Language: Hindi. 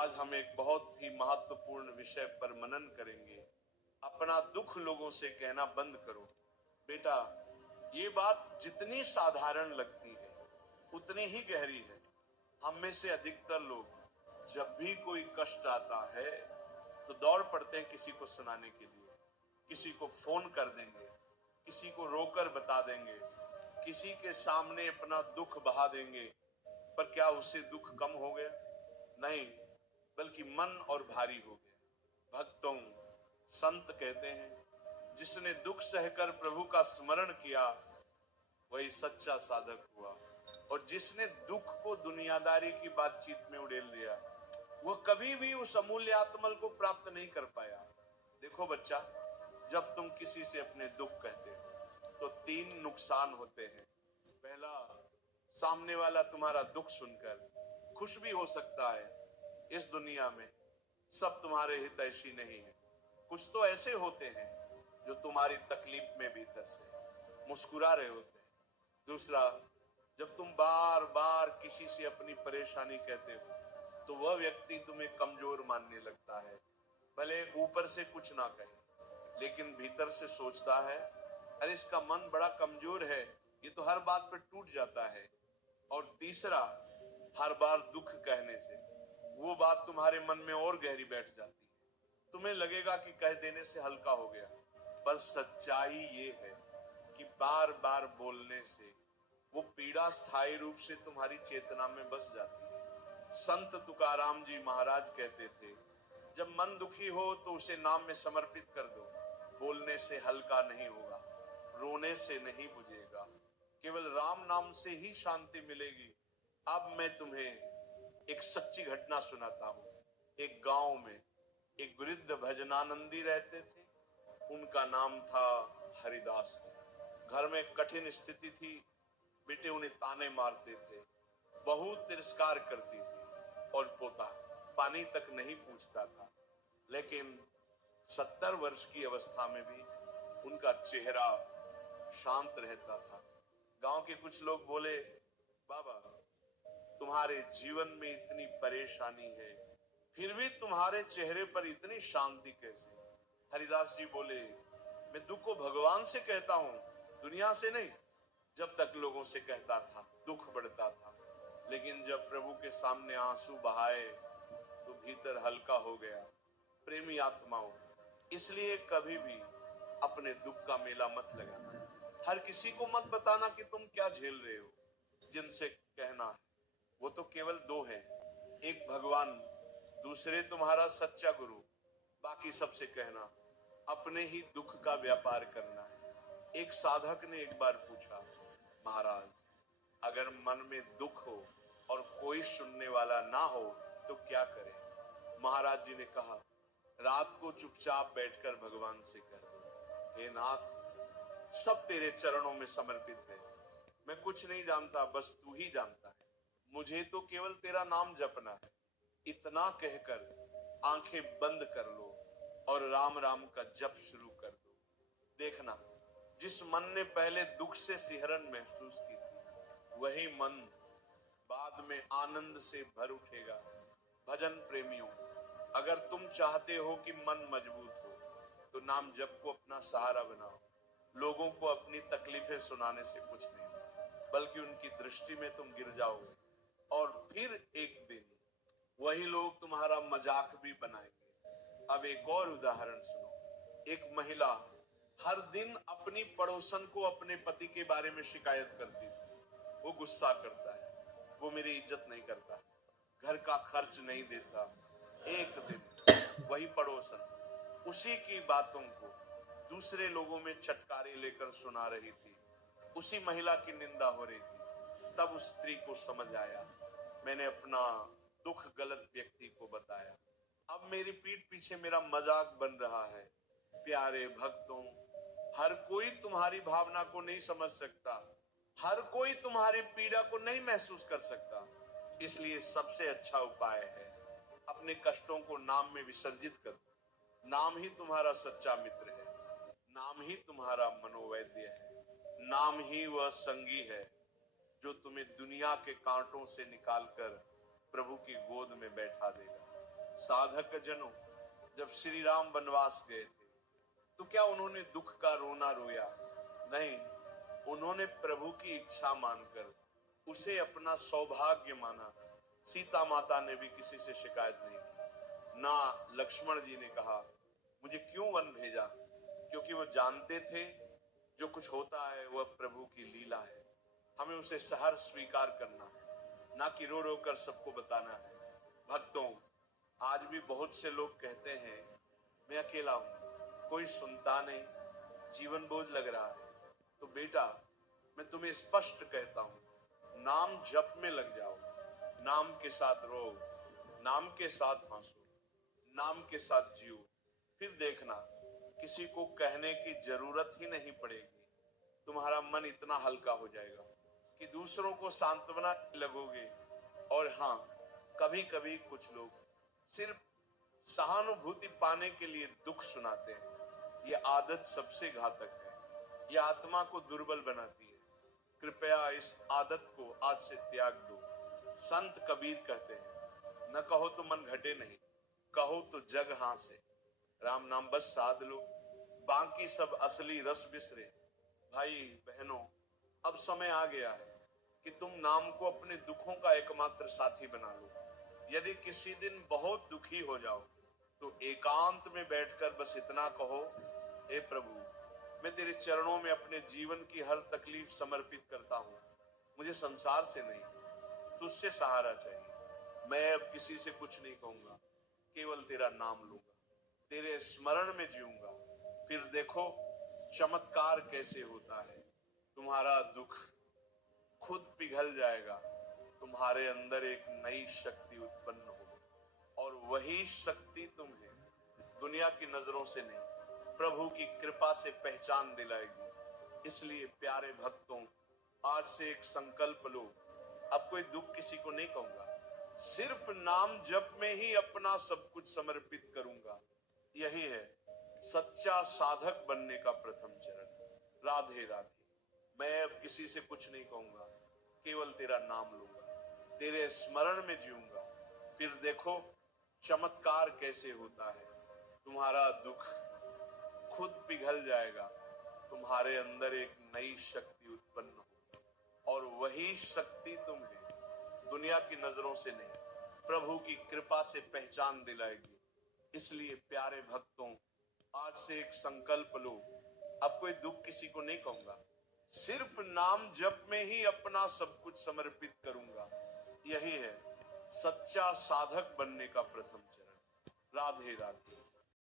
आज हम एक बहुत ही महत्वपूर्ण विषय पर मनन करेंगे। अपना दुख लोगों से कहना बंद करो। बेटा, ये बात जितनी साधारण लगती है उतनी ही गहरी है। हम में से अधिकतर लोग जब भी कोई कष्ट आता है तो दौड़ पड़ते हैं किसी को सुनाने के लिए। किसी को फोन कर देंगे, किसी को रोकर बता देंगे, किसी के सामने अपना दुख बहा देंगे। पर क्या उससे दुख कम हो गया? नहीं, बल्कि मन और भारी हो गया। भक्तों, संत कहते हैं, जिसने दुख सहकर प्रभु का स्मरण किया वही सच्चा साधक हुआ। और जिसने दुख को दुनियादारी की बातचीत में उड़ेल दिया वह कभी भी उस अमूल्य आत्मल को प्राप्त नहीं कर पाया। देखो बच्चा, जब तुम किसी से अपने दुख कहते हो तो 3 नुकसान होते हैं। पहला, सामने वाला तुम्हारा दुख सुनकर खुश भी हो सकता है। इस दुनिया में सब तुम्हारे हितैषी नहीं है। कुछ तो ऐसे होते हैं जो तुम्हारी तकलीफ में भीतर से मुस्कुरा रहे होते हैं। दूसरा, जब तुम बार बार किसी से अपनी परेशानी कहते हो तो वह व्यक्ति तुम्हें कमजोर मानने लगता है। भले ऊपर से कुछ ना कहे लेकिन भीतर से सोचता है, अरे इसका मन बड़ा कमजोर है, ये तो हर बात पर टूट जाता है। और तीसरा, हर बार दुख कहने से वो बात तुम्हारे मन में और गहरी बैठ जाती है। तुम्हें लगेगा कि कह देने से हल्का हो गया, पर सच्चाई ये है कि बार बार बोलने से वो पीड़ा स्थायी रूप से तुम्हारी चेतना में बस जाती है। संत तुकाराम जी महाराज कहते थे, जब मन दुखी हो तो उसे नाम में समर्पित कर दो। बोलने से हल्का नहीं होगा, रोने से नहीं बुझेगा, केवल राम नाम से ही शांति मिलेगी। अब मैं तुम्हें एक सच्ची घटना सुनाता हूं। एक गांव में एक वृद्ध भजनानंदी रहते थे। उनका नाम था हरिदास। घर में कठिन स्थिति थी। बेटे उन्हें ताने मारते थे, बहू तिरस्कार करती थी और पोता पानी तक नहीं पूछता था। लेकिन 70 वर्ष की अवस्था में भी उनका चेहरा शांत रहता था। गांव के कुछ लोग बोले, बाबा तुम्हारे जीवन में इतनी परेशानी है फिर भी तुम्हारे चेहरे पर इतनी शांति कैसे? हरिदास जी बोले, मैं दुख को भगवान से कहता हूं, दुनिया से नहीं। जब तक लोगों से कहता था दुख बढ़ता था, लेकिन जब प्रभु के सामने आंसू बहाए तो भीतर हल्का हो गया। प्रेमी आत्माओं, इसलिए कभी भी अपने दुख का मेला मत लगाना। हर किसी को मत बताना कि तुम क्या झेल रहे हो। जिनसे कहना है वो तो केवल 2 हैं, एक भगवान, दूसरे तुम्हारा सच्चा गुरु। बाकी सबसे कहना अपने ही दुख का व्यापार करना है। एक साधक ने एक बार पूछा, महाराज अगर मन में दुख हो और कोई सुनने वाला ना हो तो क्या करें? महाराज जी ने कहा, रात को चुपचाप बैठकर भगवान से कह दो, हे नाथ, सब तेरे चरणों में समर्पित है। मैं कुछ नहीं जानता, बस तू ही जानता है। मुझे तो केवल तेरा नाम जपना है। इतना कहकर आंखें बंद कर लो और राम राम का जप शुरू कर दो। देखना, जिस मन ने पहले दुख से सिहरन महसूस की थी वही मन बाद में आनंद से भर उठेगा। भजन प्रेमियों, अगर तुम चाहते हो कि मन मजबूत हो तो नाम जप को अपना सहारा बनाओ। लोगों को अपनी तकलीफें सुनाने से कुछ नहीं, बल्कि उनकी दृष्टि में तुम गिर जाओगे और फिर एक दिन वही लोग तुम्हारा मजाक भी बनाएंगे। अब एक और उदाहरण सुनो। एक महिला हर दिन अपनी पड़ोसन को अपने पति के बारे में शिकायत करती थी। वो गुस्सा करता है, वो मेरी इज्जत नहीं करता, घर का खर्च नहीं देता। एक दिन वही पड़ोसन उसी की बातों को दूसरे लोगों में चटकारे लेकर सुना रही थी। उसी महिला की निंदा हो रही थी। तब उस स्त्री को समझ आया, मैंने अपना दुख गलत व्यक्ति को बताया। अब मेरी पीठ पीछे मेरा मजाक बन रहा है। प्यारे भक्तों, हर कोई तुम्हारी भावना को नहीं समझ सकता, हर कोई तुम्हारी पीड़ा को नहीं महसूस कर सकता। इसलिए सबसे अच्छा उपाय है अपने कष्टों को नाम में विसर्जित कर दो। नाम ही तुम्हारा सच्चा मित्र है, नाम ही तुम्हारा मनोवैद्य है, नाम ही वह संगी है जो तुम्हें दुनिया के कांटों से निकालकर प्रभु की गोद में बैठा देगा। साधक जनों, जब श्री राम वनवास गए थे तो क्या उन्होंने दुख का रोना रोया? नहीं, उन्होंने प्रभु की इच्छा मानकर उसे अपना सौभाग्य माना। सीता माता ने भी किसी से शिकायत नहीं की। ना लक्ष्मण जी ने कहा मुझे क्यों वन भेजा, क्योंकि वो जानते थे जो कुछ होता है वह प्रभु की लीला है। हमें उसे सहर्ष स्वीकार करना है, ना कि रो रो कर सबको बताना है। भक्तों, आज भी बहुत से लोग कहते हैं मैं अकेला हूं, कोई सुनता नहीं, जीवन बोझ लग रहा है। तो बेटा, मैं तुम्हें स्पष्ट कहता हूं, नाम जप में लग जाओ। नाम के साथ रो, नाम के साथ हंसो, नाम के साथ जियो। फिर देखना, किसी को कहने की जरूरत ही नहीं पड़ेगी। तुम्हारा मन इतना हल्का हो जाएगा कि दूसरों को सांत्वना लगोगे। और हाँ, कभी कभी कुछ लोग सिर्फ सहानुभूति पाने के लिए दुख सुनाते हैं। यह आदत सबसे घातक है, यह आत्मा को दुर्बल बनाती है। कृपया इस आदत को आज से त्याग दो। संत कबीर कहते हैं, न कहो तो मन घटे नहीं, कहो तो जग हासे। राम नाम बस साध लो, बाकी सब असली रस बिसरे। भाई बहनों, अब समय आ गया है कि तुम नाम को अपने दुखों का एकमात्र साथी बना लो। यदि किसी दिन बहुत दुखी हो जाओ तो एकांत में बैठकर बस इतना कहो, हे प्रभु, मैं तेरे चरणों में अपने जीवन की हर तकलीफ समर्पित करता हूँ। मुझे संसार से नहीं, तुझसे सहारा चाहिए। मैं अब किसी से कुछ नहीं कहूंगा, केवल तेरा नाम लूंगा, तेरे स्मरण में जीऊंगा। फिर देखो चमत्कार कैसे होता है। तुम्हारा दुख खुद पिघल जाएगा, तुम्हारे अंदर एक नई शक्ति उत्पन्न होगी, और वही शक्ति तुम्हें दुनिया की नजरों से नहीं, प्रभु की कृपा से पहचान दिलाएगी। इसलिए प्यारे भक्तों, आज से एक संकल्प लो, अब कोई दुख किसी को नहीं कहूंगा, सिर्फ नाम जप में ही अपना सब कुछ समर्पित करूंगा। यही है सच्चा साधक बनने का प्रथम चरण। राधे राधे। मैं अब किसी से कुछ नहीं कहूंगा, केवल तेरा नाम लूंगा, तेरे स्मरण में जीऊंगा। फिर देखो चमत्कार कैसे होता है। तुम्हारा दुख खुद पिघल जाएगा, तुम्हारे अंदर एक नई शक्ति उत्पन्न होगी, और वही शक्ति तुम्हें दुनिया की नजरों से नहीं, प्रभु की कृपा से पहचान दिलाएगी। इसलिए प्यारे भक्तों, आज से एक संकल्प लो, अब कोई दुख किसी को नहीं कहूंगा, सिर्फ नाम जप में ही अपना सब कुछ समर्पित करूंगा। यही है सच्चा साधक बनने का प्रथम चरण। राधे राधे।